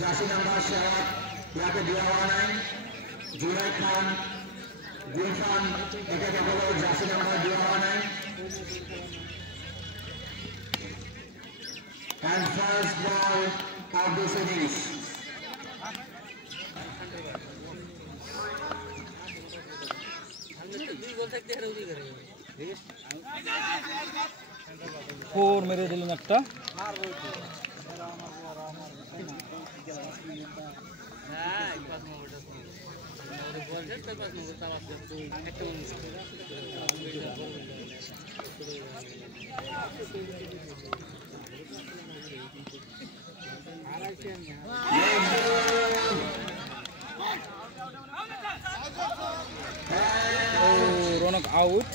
झांसी नंबर शहर यहाँ पे दिया हुआ नहीं जुनैद खान गुलफान एक एक हलो झांसी नंबर दिया हुआ नहीं and first ball of this innings 4 মেরে দিলেন একটা Ronak out.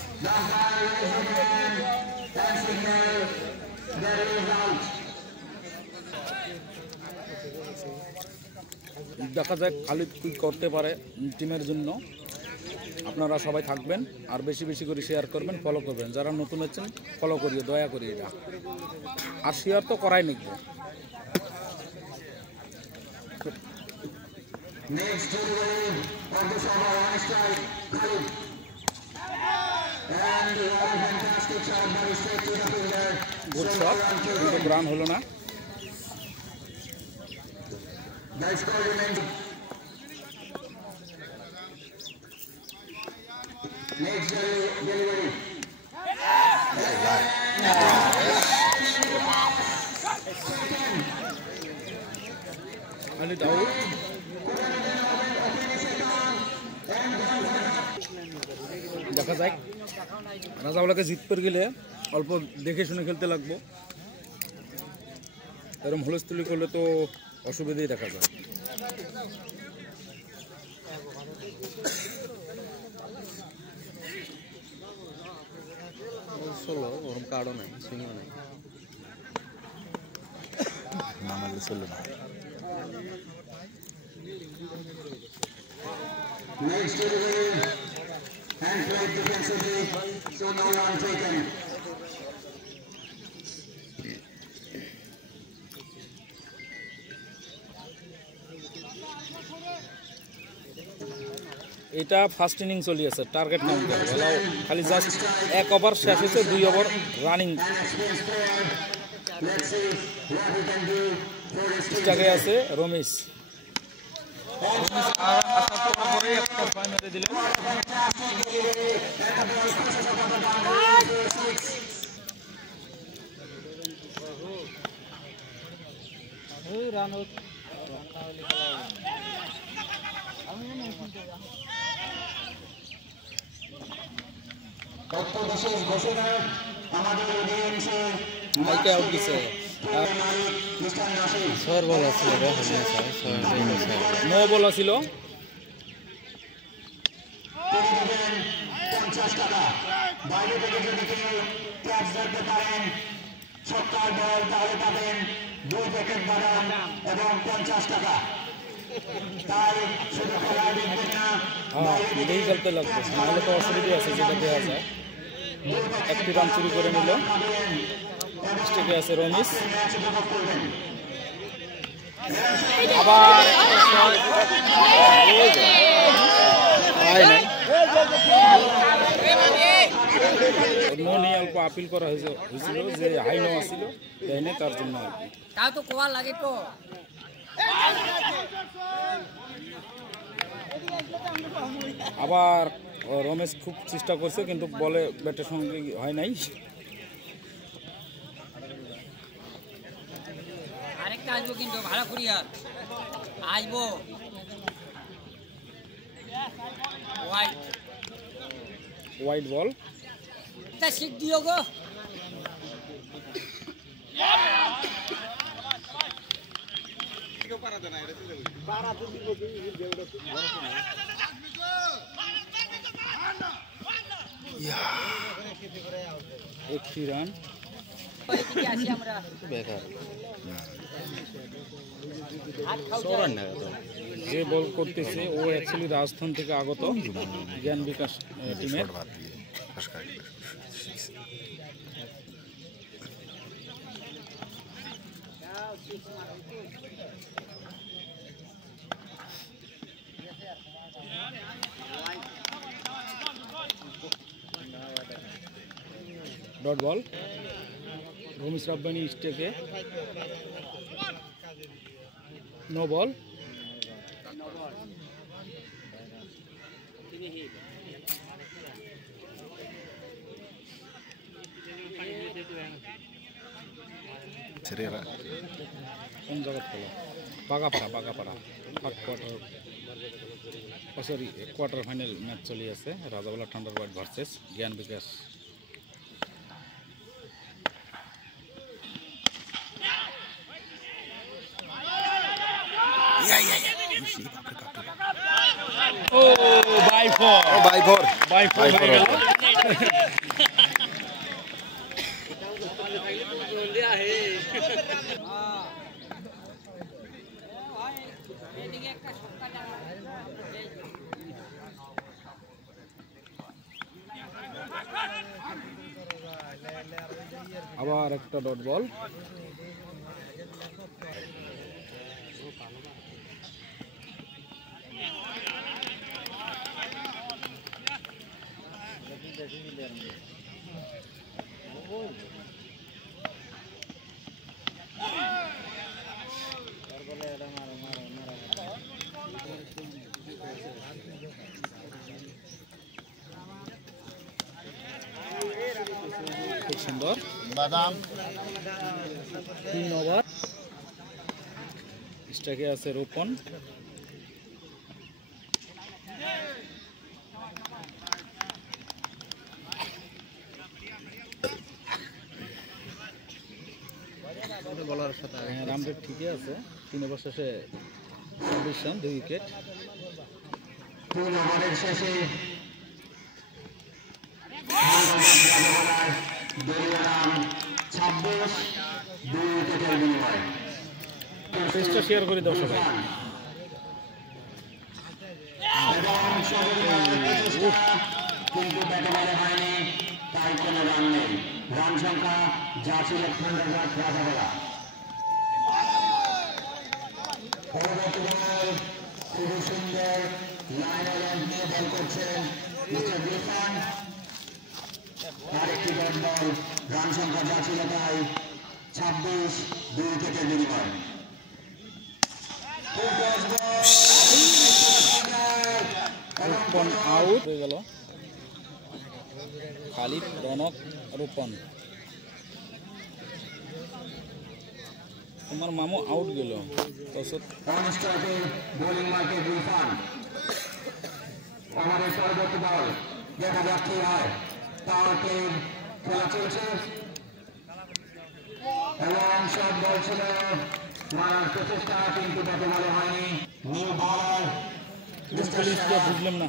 দেখা যাক খালিদ কি করতে পারে টিমের জন্য আপনারা সবাই থাকবেন আর বেশি বেশি করে শেয়ার করবেন ফলো করবেন যারা নতুন আছেন ফলো করিয়ে দয়া করে এটা আর শেয়ার তো করাই নিকবে next delivery of the over one strike Khalid and a fantastic shot by straight to the fielder good shot কিন্তু রান হলো না the score remains next delivery Khalid out দেখা যাক রাজাওয়ালাকে জিততে গেলে অল্প দেখে শুনে খেলতে লাগবো এরকম হুলস্থুলি করলে তো অসুবিধাই দেখা যায় ষোলো ওরকম কার্ডও নাই সুইংও নাই নামালে চলবে না next delivery and played defensively so no run taken এটা ফার্স্ট ইনিং চলি আছে টার্গেট কাউন্ট বলা খালি জাস্ট এক ওভার শেষ হয়েছে 2 ওভার রানিং স্টাকে আছে রমেশ বিশেষ ঘোষণা আমাদের অডিয়েন্সে মাইকে আউট দিছে ছয় বল আছে নো বল ছিল 50 টাকা বাইরে থেকে যদি কেউ ক্যাচ ধরতে পারেন ছক্কার বল তাহলে পাবেন 2 প্যাকেট বাদাম এবং 50 টাকা তাই শুধু খেলা দেখবেন না এটাই খেলতে লাগবে নাহলে তো অসুবিধা আছে যেটা দেওয়া যায় একটি রান চুরি করে নিল স্টেকে আছে রমেশ আবার মনে অল্প আপিল করা হয়েছিল যে হাই নো আসছিল দেয়নি তার জন্য তাও তো কোয়া লাগে তো আবার রমেশ খুব চেষ্টা করছে কিন্তু বলে ব্যাটের সঙ্গে হয় নাই আরেকটা আসবো কিন্তু ভাড়া করি আর আসবো হোয়াইট বল তা শিখ দিও গো একটি রান বেকার যে বল করতেছে ও অ্যাকচুয়ালি রাজস্থান থেকে আগত জ্ঞান বিকাশ টিমের ডট বল। রমিস রাব্বানি স্টেকে, নো বল। কোন জায়গা খেলা? Bagapara third quarter, sorry quarter final match চলে আছে রাজাবালা থান্ডারবার্ড ভার্সেস জ্ঞান বিকাশ। ও বাই ফোর হয়ে গেল। এদিকে একটা সপ্তাহ আবার একটা ডট বল। খুব সুন্দর বাদাম। 3 ওভার, স্ট্রাইকে আছে রোপন। রান রেট ঠিকই আছে। 3 ওভার শেষে 26 রান, 2 উইকেট। 3 ওভারের শেষে রান 26, 2 উইকেটের বিনিময়ে। পেজটা শেয়ার করে দাও সবাই। কিন্তু ব্যাটে বলে হয়নি, তাই কোনো রান নেই। রান সংখ্যা যা ছিল রাজাবেলা। পরবর্তী বল খুবই সুন্দর লাইন নিয়ে বল করছেন মিস্টার গ্রিফান। আরেকটি ডট বল, রান সংখ্যা যা ছিল তাই 26, 2 উইকেটের বিনিময়। রোপন আউট হয়ে গেল। খালিদ, রনক, রোপন। তোমার মামু আউট গেল। বোলিং মার্কে গ্রিফান। আমাদের পরবর্তী বল, দেখা যাক কি হয়। পাওয়ার প্লের খেলা চলছে এবং সব বল ছিল মারার প্রচেষ্টা, কিন্তু ব্যাটে বলে হয়নি। নিউ বলার বুঝলাম না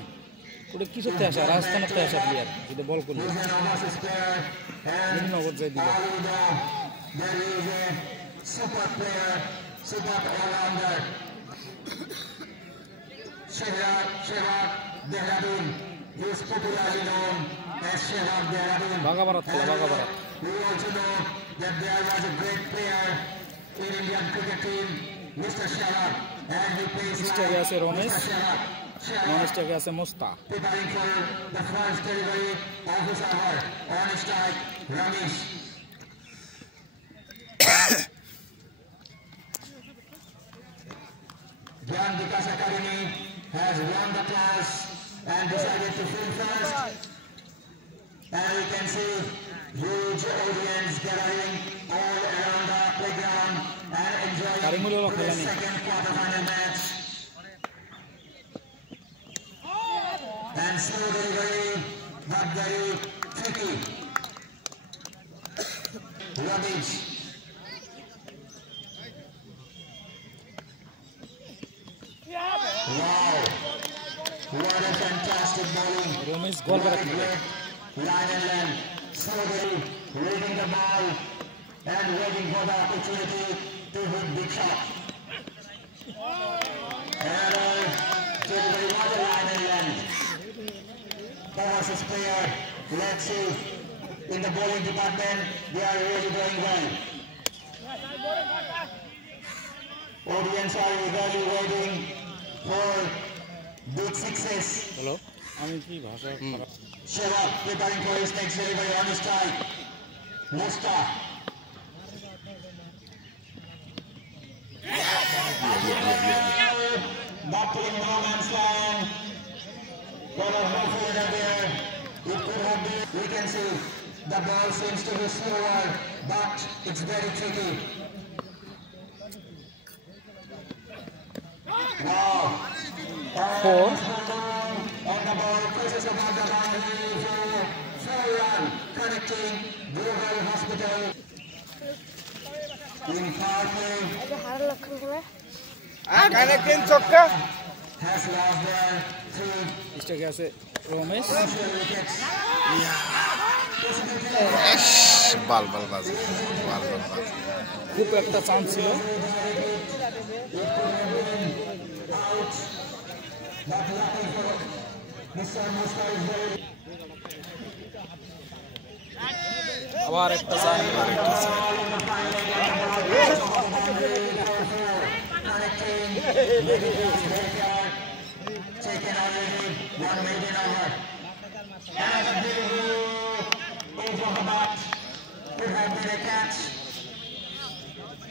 ওটা কিসের থেকে আসা, রাজস্থানের থেকে আসা প্লেয়ার যেটা বল করলো বিভিন্ন ওভার যাই দিল। super player, super all-rounder. Shehab Dehradun, he is popularly known as Shehab Dehradun. Bagabarat khela, Bagabarat. We also know that there was a great player in Indian cricket team, Mr. Shehab, and he plays like Mr. Romesh. Shehab. Shehab আছে মোস্তা। Preparing for the first delivery of his over on strike, Ramesh. Jan Vikas Academy has won the toss and decided to field first. And we can see huge audience gathering all around the playground and enjoying the second quarterfinal match. And slow delivery, but very tricky. Rubbish. Wow, what a fantastic bowling. Romesh goal What a great line and length. Slowly reading the ball and waiting for the opportunity to hit big shot. And delivery, what a line and length. Overseas player, let's see, in the bowling department, they are really doing well. Audience are eagerly waiting for big sixes. Hello, আমি কি ভাষা খারাপ? Shehab preparing for his next delivery on his strike. Musta. Back to in no man's land. But a midfielder there. It could have been. We can see the ball seems to be slower, but it's very tricky. Wow. Four. And the ball pushes above the boundary for 4-run, connecting Global Hospital. In Parkway. Has lost their 3 স্টেকে আছে Ramesh. crucial wickets. বাল বাজে খুব একটা চান্স ছিল। But lucky for Mr. Musta is very আবার একটা chance. taken already, 1 maiden over. Another beautiful over the bat. Could have been a catch.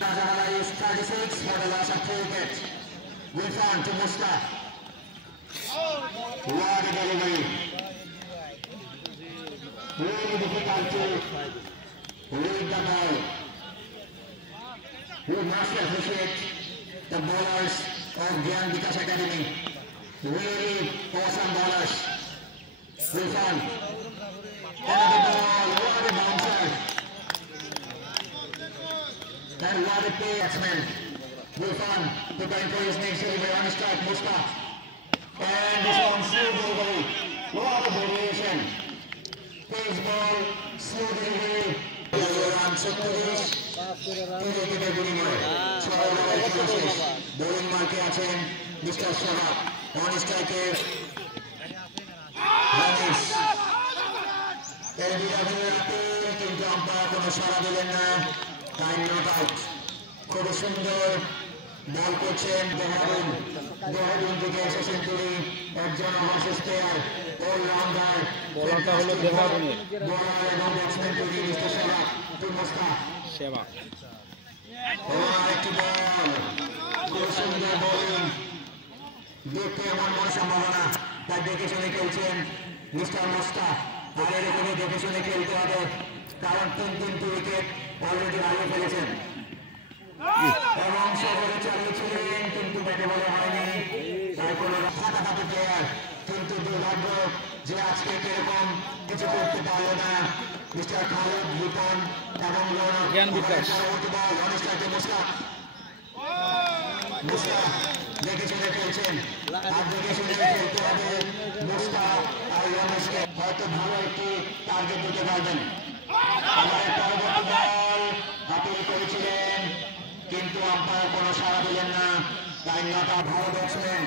Nazarala is 36 for the loss of 3 wickets. With on to Musta. What a delivery. Really difficult to read the ball. We must appreciate the bowlers of Gyan Vikas Academy. Really awesome bowlers. Rifan. Another ball. What a bouncer. And what a batsman. Rifan preparing for his next delivery on strike. Musta. And this one slow delivery. What a variation. Pace ball. Slow delivery. Run 36. বোলিং মার্কে আছেন মিস্টার সোহাগ, অন স্ট্রাইকে রমেশ। কিন্তু আম্পায়ার কোনো সাড়া দিলেন না, time not out. খুব সুন্দর বল করছেন দেহরাদুন থেকে এসে সেঞ্চুরি, একজন অবশেষ প্লেয়ার, অলরাউন্ডার। বলারটা হলো দেহরাদুনের বোলার এবং ব্যাটসম্যান তৈরি মিস্টার সোহাগ তুলমস্তা সেবা। একটি বল, খুব সুন্দর বোলিং। দেখতে এমন বড় সম্ভাবনা, তার দেখে শুনে খেলছেন মিস্টার মোস্তা। আর এরকমই দেখে শুনে খেলতে হবে, কারণ 3 উইকেট অলরেডি হারিয়ে ফেলেছেন এবং সফরে চালিয়েছিলেন, কিন্তু ব্যাটে বলে হয়নি। তাই কোনো ফাটাফাটি প্লেয়ার, কিন্তু দুর্ভাগ্য যে আজকে এরকম কিছু করতে পারলো না মিস্টার খালিদ, রিপন এবং জ্ঞান বিকাশ। পরবর্তী বল অনিষ্টাকে মুস্তা দেখে শুনে খেলছেন, আর দেখে শুনে খেলতে হবে মুস্তা আর রমেশকে। হয়তো ভালো একটি টার্গেট দিতে পারবেন। পরবর্তী বল আপিল করেছিলেন, কিন্তু আম্পায়ার কোনো সাড়া দিলেন না। তাই নটা ভালো ব্যাটসম্যান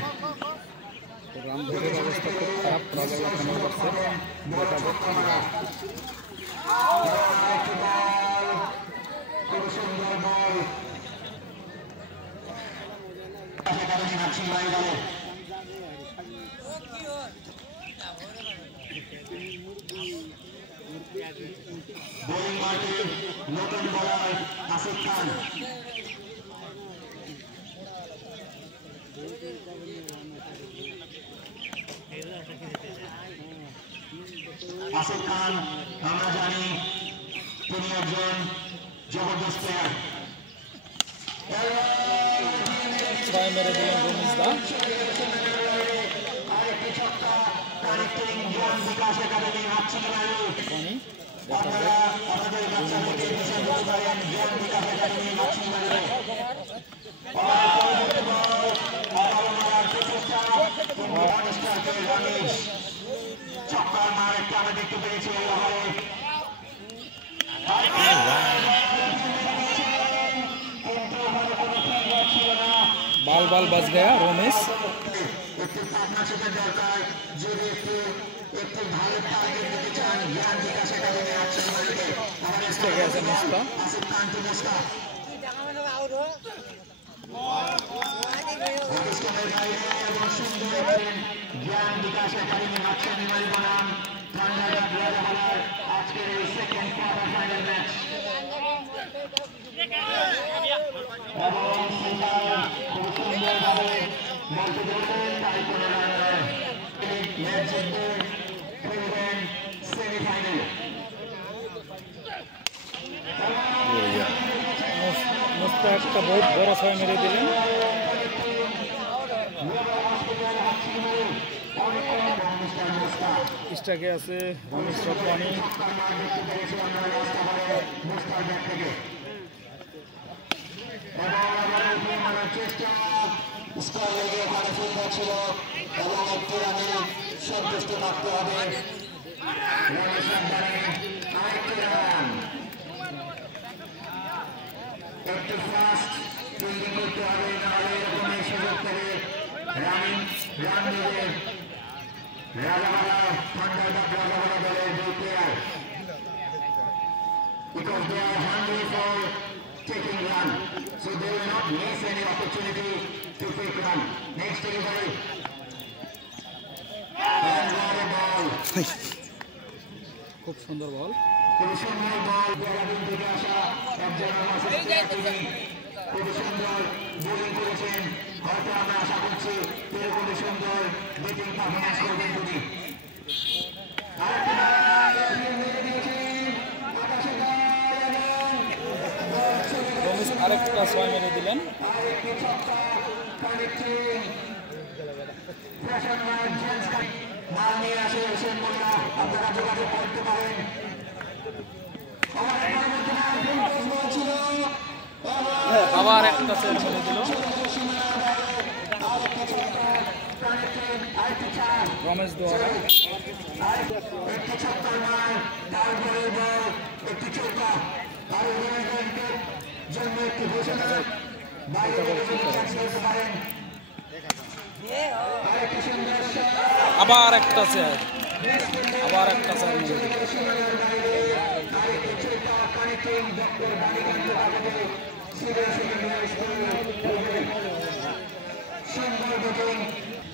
রান ধরে অবস্থা খুব খারাপ, রাজাল খানের করছে। দেখা যাক কি হয়। একটি বল, খুব সুন্দর বল। কারণে নাচ্ছি বাড়ি গেল। বোলিং মার্কে নতুন বোলার আসিফ খান। আসিফ খান আমরা জানি তিনি একজন জবরদস্ত প্লেয়ার। 6 মেরে দিলেন রমেশ দা। আরেকটি ছক্কা, কানেক্টিং জ্ঞান বিকাশ একাডেমি হাতছি মারু। আপনারা আপনাদের বাচ্চাদেরকে মিশন করতে পারেন জ্ঞান বিকাশ একাডেমি হাতছি মারু। পরবর্তী বল আবারও মারার প্রচেষ্টা, কিন্তু অনিষ্টাকে রমেশ ছক্কার মার একটা আমরা দেখতে পেরেছি এই ওভারে। बाल बच गया रोमेश। একটি পার্টনারশিপের দরকার, যদি একটু ভালো টার্গেট দিতে চান জ্ঞান বিকাশ একাডেমি আছেন বাড়িতে। ঠিক আছে মুস্তা। আসিফ খান টু মুস্তা। অফিসের বাইরে এবং সুন্দর জ্ঞান বিকাশ একাডেমি আছেন বাড়ি বানান। আজকের এই সেকেন্ড কোয়ার্টার ফাইনাল ম্যাচ এবং খুব সুন্দরভাবে বলতে ধরলেন তাই কোনো রান নয় ম্যাচ জিতবে খেলবেন সেমিফাইনালে মুস্তাক একটা বহুত বড় ছয় মেরে দিলেন। স্ট্রাইকে আছে রমেশ রব্বানি। ছিল এবং একটি রানে সন্তুষ্ট থাকতে হবে। একটু ফাস্ট ফিল্ডিং করতে হবে, নাহলে এরকম এই সুযোগ থেকে রান দেবে রাজাবালা থান্ডারবার্ড রাজাবালা দলের দুই player, because they are hungry for taking run, so they will not miss any opportunity to take run. Next delivery and what a ball, খুব সুন্দর বল। খুব সুন্দর বল দেরাদুন থেকে আসা একজন খুব সুন্দর বোলিং করেছেন। হয়তো আমরা আশা করছি এরকম সুন্দর ব্যাটিং পারফরমেন্স করবেন তিনি। রমেশ আরেকটা ছয় মেরে দিলেন। মাল নিয়ে আসে হোসেন মোল্লা, আপনারা যোগাযোগ করতে পারেন। আবার একটা ছয় মেরে দিল রমেশ দোয়ারা। একটি ছক্কার মার, তারপরের বল একটি চৌকা, আর জন্য একটি ঘোষণা বাইরে করতে পারেন। আবার একটা ছয়, আবার একটা ছয় মেরে দিল।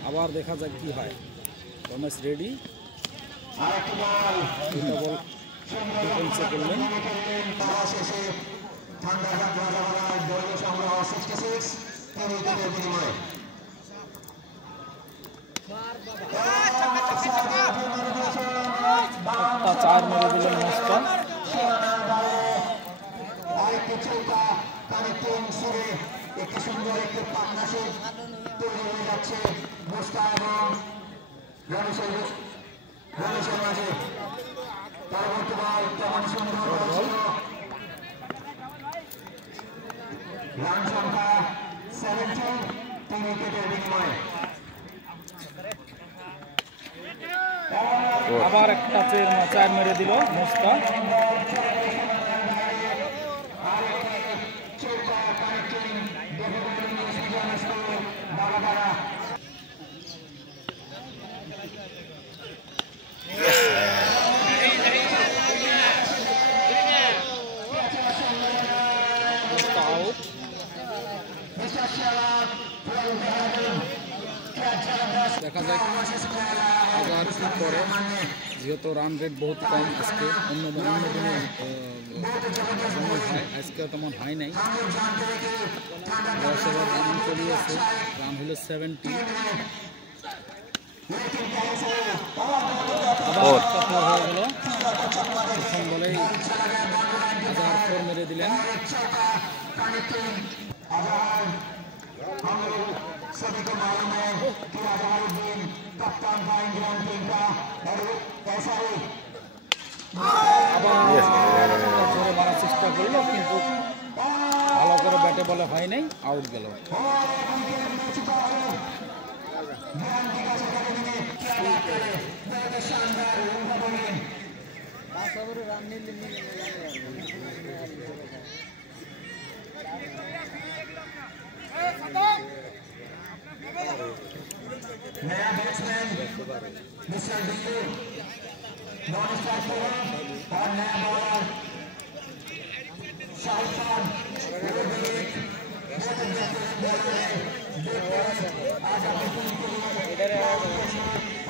আবার দেখা যাক কি হয়। রমেশ রেডি, দুটা বল ডিফেন্সে করলেন। একটা চার মেরে দিলেন মোস্তা। একটি সুন্দর একটি পার্টনারশিপ তৈরি হয়ে যাচ্ছে মোস্তা এবং রমেশের মাঝে। পরবর্তী বল কেমন সুন্দর ছিল, রান সংখ্যা 17, 3 উইকেটের বিনিময়ে। আবার একটা চার মেরে দিল মোস্তা। আউট। দেখা যাক আবার কি করে, যেহেতু রান রেট বহুত কম আজকে, অন্য দিনে সময় হয়, আজকে তেমন হাই নাই। 10 ওভার রান চলে আছে, রান হলো 70। আবার একটা হয়ে গেল, প্রথম বলেই আবার 4 মেরে দিলেন। सभी को मालूम है कि अजहरुद्दीन कप्तान का इंग्लैंड टीम का और ऐसा ही আবার জোরে মারার চেষ্টা করলো, কিন্তু ভালো করে ব্যাটে বলে হয় নাই, আউট গেল। नया batsman mister Billu, non strike और नया बॉलर शाहिद खान। आज अपनी टीम के लिए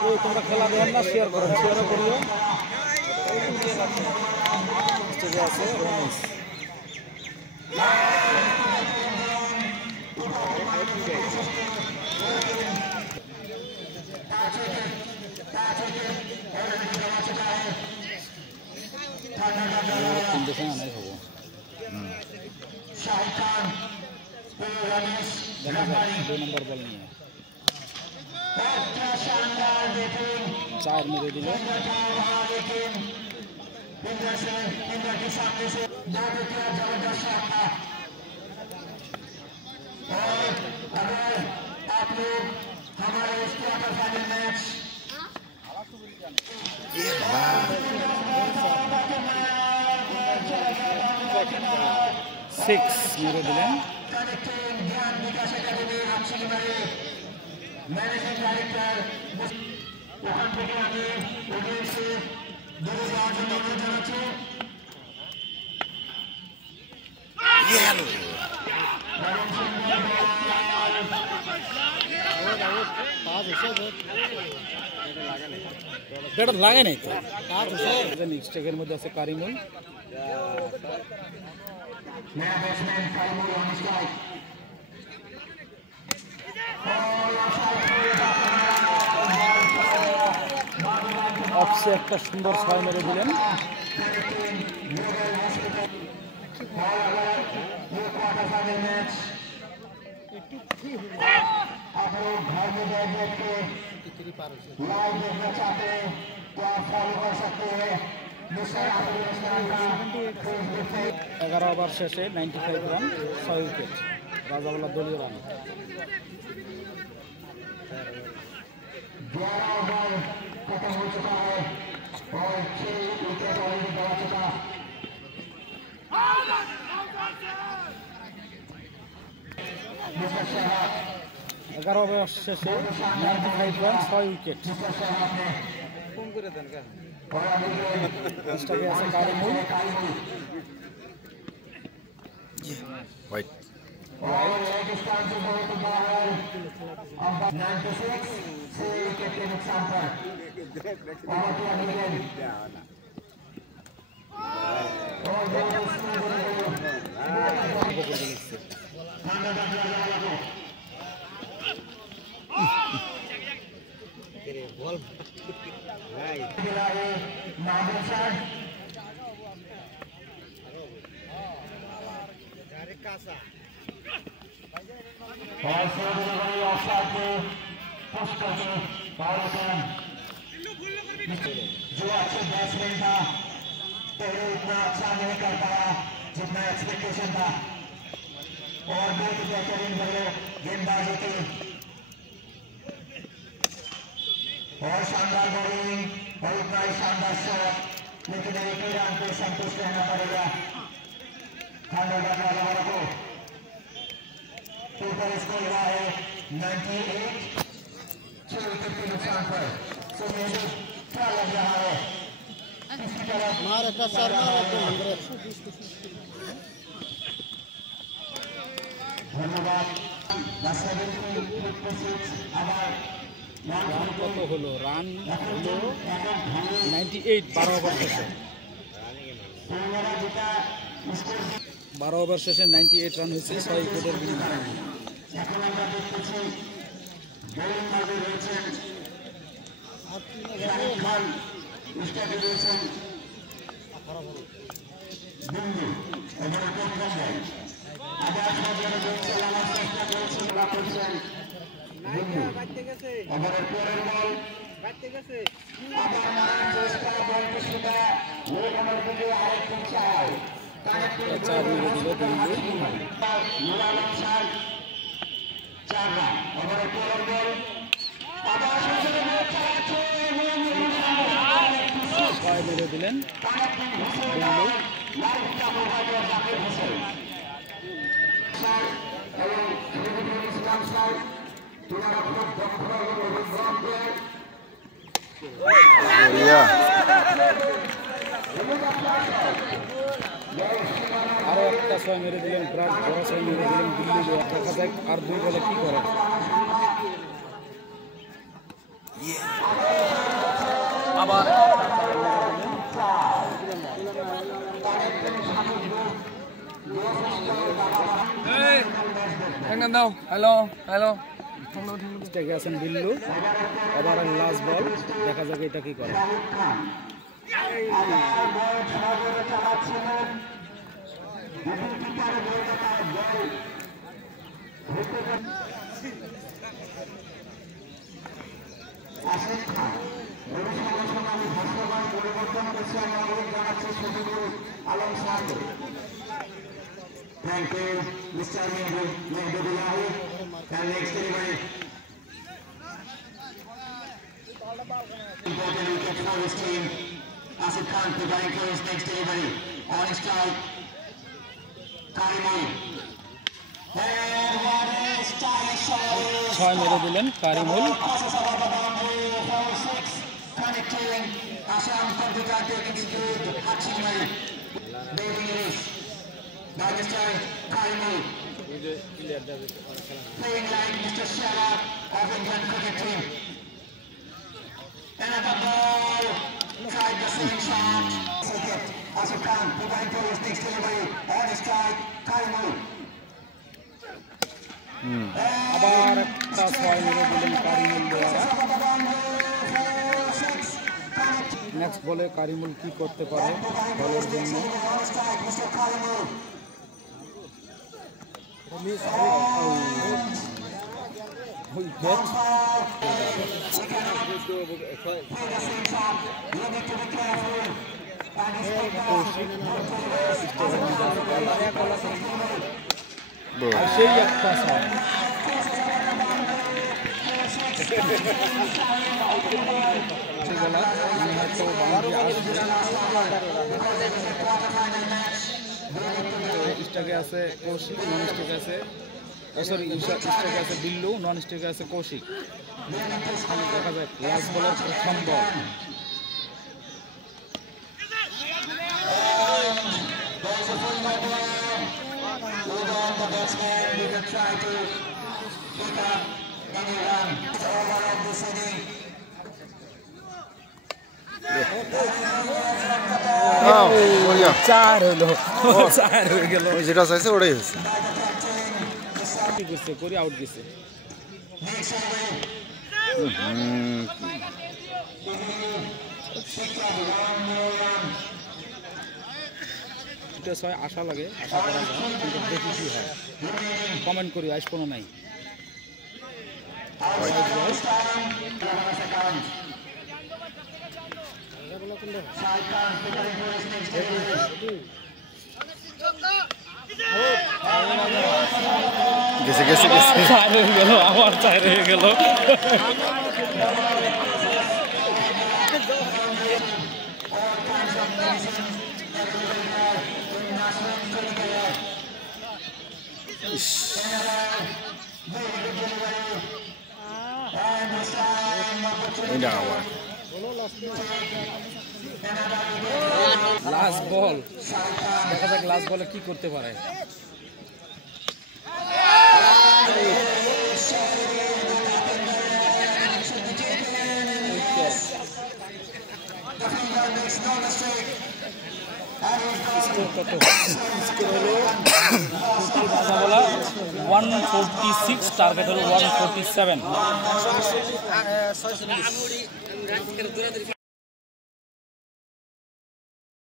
ওই তোমরা খেলা দেন না, শেয়ার করেন, শেয়ারও করিও। স্টেজে আছে রমেশ। দেখে আনাই হবো। দেখা যাক 2 নম্বর বল নিয়ে 4 মেরে দিল। সিক্স মেরে দিলেন। ম্যানেজিং ডাইরেক্টর ওখান থেকে আমি অডিয়েন্সে দূরে যাওয়ার জন্য অনুরোধ জানাচ্ছি। ব্যাট লাগে নাই তো। নেক্সট টেকের মধ্যে আছে কারিমুল। नया बैट्समैन कारिमुल ऑन स्ट्राइक। অফসে একটা সুন্দর 6 মেরে দিলেন। आप लोग घर में बैठ के लाइव देखना चाहते हैं तो आप फॉलो कर सकते हैं। 11 ওভার শেষে 95 রান, 6 উইকেট। রাজাবালা দলীয় রান। 11 ओवर खत्म हो चुका है और 6 विकेट ऑलरेडी गवा चुका। 11 ওভার শেষে 95 রান, 6 উইকেট। স্টাকে আছে কারিমুল। হোয়াইট जो अच्छे बैट्समैन था पहले उतना अच्छा नहीं कर पाया जितना एक्सपेक्टेशन था और बहुत बेहतरीन बल्ले गेंदबाजी की और शानदार बॉलिंग और उतना ही शानदार शॉट, लेकिन एक ही रन पे संतुष्ट रहना पड़ेगा खांडोलकर वाला को। टोटल स्कोर हुआ है 98, 6 विकेट के नुकसान पर। तो मुझे क्या लग रहा है किसी तरफ धन्यवाद। রান কত হলো? রান হলো 98, 12 ওভার শেষে। 12 ওভার শেষে 98 রান হয়েছে 6 উইকেটের বিনিময়ে। এখন আমরা দেখতেছি বোলিং মার্গে রয়েছেন শাহিদ খান, স্টার্টে রয়েছেন বিন্দু এবং প্রথম আবার সজনে গোল চালানোর চেষ্টা করছেন বিন্দু। ওভারের পরের বল আবার মারার চেষ্টা, বলটি শুনে লেখানোর দিকে আরেকটু চায়। 4 মেরে দিল বিন্দু। 4 রান। ওভারের পরের বল আবার সজনে গোল চালাচ্ছে 6 মেরে দিলেন বিন্দু। আরো একটা 6 মেরে দিলেন, বিরাট বড় 6 মেরে দিলেন দিল্লি। দেখা যাক আর 2 বলে কি করে। হ্যালো স্টেকে আছেন বিল্লু। আবার লাস্ট বল, দেখা যাক এটা কি করে। Thank you, Mr. Mehdullahi. And next delivery. Important wicket for his team. Asif Khan preparing for his next delivery. On strike, Karimul. And what a stylish shot. 6 মেরে দিলেন Karimul. Crosses over the boundary for 6. Connecting Assam Computer taking speed. Hachimai. Bating race. By Mr. Karimul. Playing like Mr. Shara of Indian cricket team. Another ball. Tried the same shot. Asif Khan preparing for his next delivery. On strike, Karimul. আবার একটা 6 মেরে দিলেন কারিমুল দ্বারা। নেক্সট বলে কারিমুল কি করতে পারে দলের জন্য। আর সেই একটা শট। স্ট্রাইকে আছে কৌশিক, নন স্ট্রাইকে আছে সরি স্ট্রাইকে আছে বিল্লু, নন স্ট্রাইকে আছে কৌশিক। দেখা যায় লাস্ট বলের প্রথম বল। The batsman didn't try to pick up any run. Over of this inning. চার হলো, চার হয়ে গেল। যেটা চাইছে ওটাই হয়েছে। কি করছে করে আউট দিছে। আশা লাগে, আশা করা যায়, কিন্তু দেখি কি হয়। কমেন্ট করি, আজ কোনো নাই। গেছে গেছে গেছে। চার হয়ে গেল, আবার চার হয়ে গেল। লাস্ট বল, দেখা যাক লাস্ট বলে কি করতে পারে। কত স্কোর হলো 146, টার্গেট হলো 147।